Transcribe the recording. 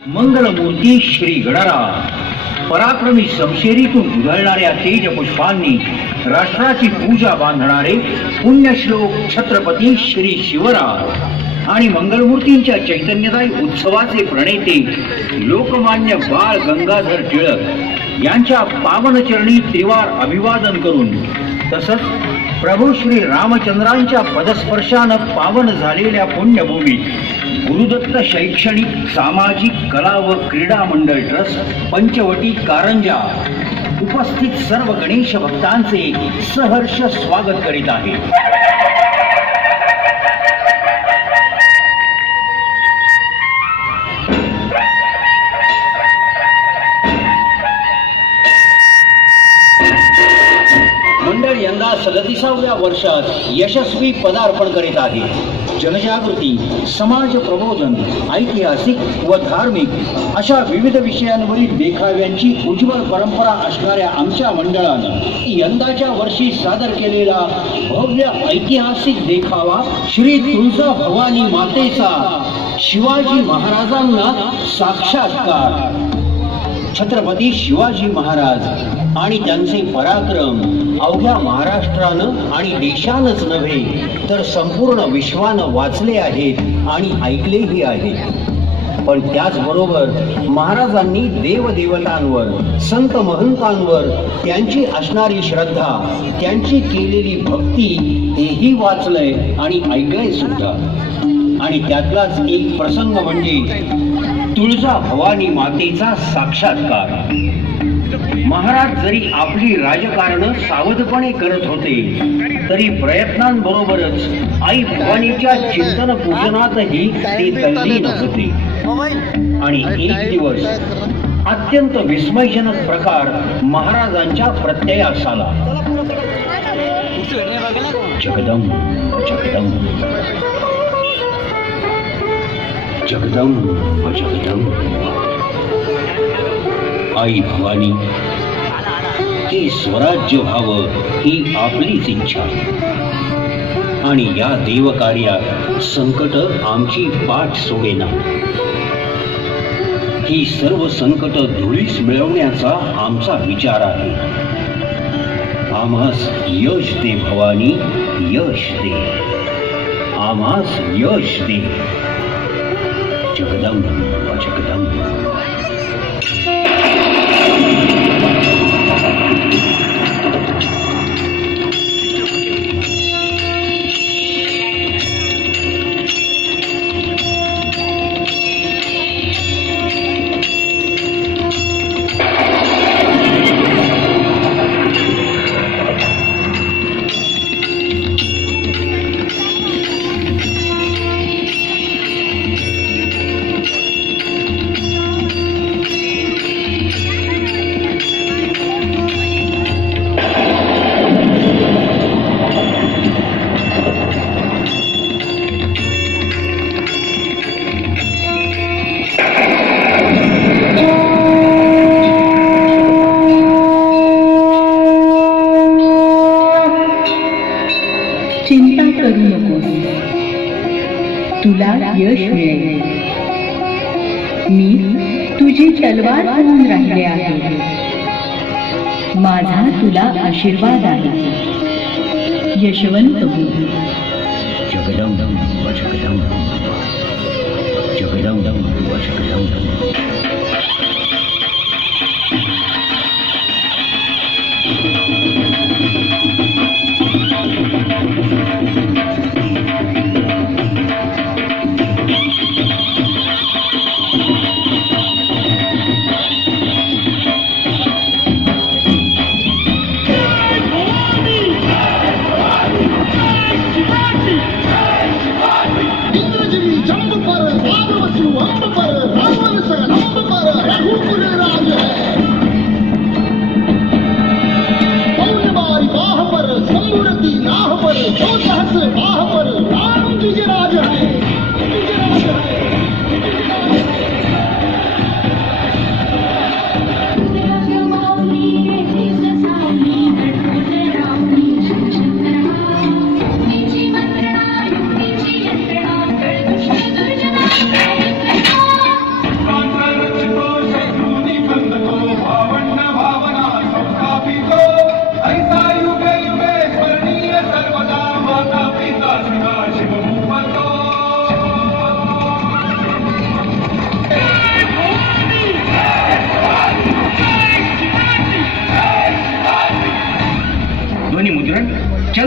मंगलमूर्ती श्री गणराज पराक्रमी समशेरीतून उधळणाऱ्या तेज पुष्पांनी राष्ट्राची पूजा बांधणारे पुण्यश्लोक छत्रपती श्री शिवराज आणि मंगलमूर्तींच्या चैतन्यदायी उत्सवाचे प्रणेते लोकमान्य बाळ गंगाधर टिळक यांच्या पावनचरणी त्रिवार अभिवादन करून तसंच प्रभू श्री रामचंद्रांच्या पदस्पर्शानं पावन झालेल्या पुण्यभूमीत गुरुदत्त शैक्षणिक सामाजिक कला व क्रीडा मंडळ ट्रस्ट पंचवटी कारंजा उपस्थित सर्व गणेश भक्तांचे सहर्ष स्वागत करीत आहे। मंडळ यंदा 37व्या वर्षात यशस्वी पदार्पण करीत आहे। जनजागृती, समाज प्रबोधन, ऐतिहासिक व धार्मिक अशा विविध विषयांवरील देखाव्यांची उज्ज्वल परंपरा असणाऱ्या आमच्या मंडळानं यंदाच्या वर्षी सादर केलेला भव्य ऐतिहासिक देखावा श्री तुळजा भवानी मातेचा शिवाजी महाराजांना साक्षात्कार। छत्रपती शिवाजी महाराज आणि त्यांचे पराक्रम अवघ्या महाराष्ट्रानं आणि देशानच नव्हे तर संपूर्ण विश्वानं वाचले आहेत आणि ऐकलेही आहेत। पण त्याचबरोबर महाराजांनी देवदेवतांवर, संत महंतांवर त्यांची असणारी श्रद्धा, त्यांची केलेली भक्ती हेही वाचलंय आणि ऐकलंय सुद्धा। आणि त्यातलाच एक प्रसंग म्हणजे तुळजा भवानी मातेचा साक्षात्कार। महाराज जरी आपली राजकारण सावधपणे करत होते तरी प्रयत्नांबरोबरच आई भवानीच्या चिंतन पूजनातही ते तल्लीन होते। आणि एक दिवस अत्यंत विस्मयजनक प्रकार महाराजांच्या प्रत्ययास आला। जगदंब जगदंब जगदंब जगदंब आई भवानी, हे स्वराज्य व्हावं ही आपलीच इच्छा आणि या देवकार्यात संकट आमची पाठ सोडेना। ही सर्व संकट धुळीस मिळवण्याचा आमचा विचार आहे। आम्हास यश दे भवानी, यश दे, आम्हास यश दे। जगदंब जगदंब। चिंता करू नकोस, तुला यश मिळेल। मी तुझी तलवार म्हणून राहिले आहे। माझा तुला आशीर्वाद आहे। यशवंत हो। जगदंब जगदंब जगदंब जगदंब।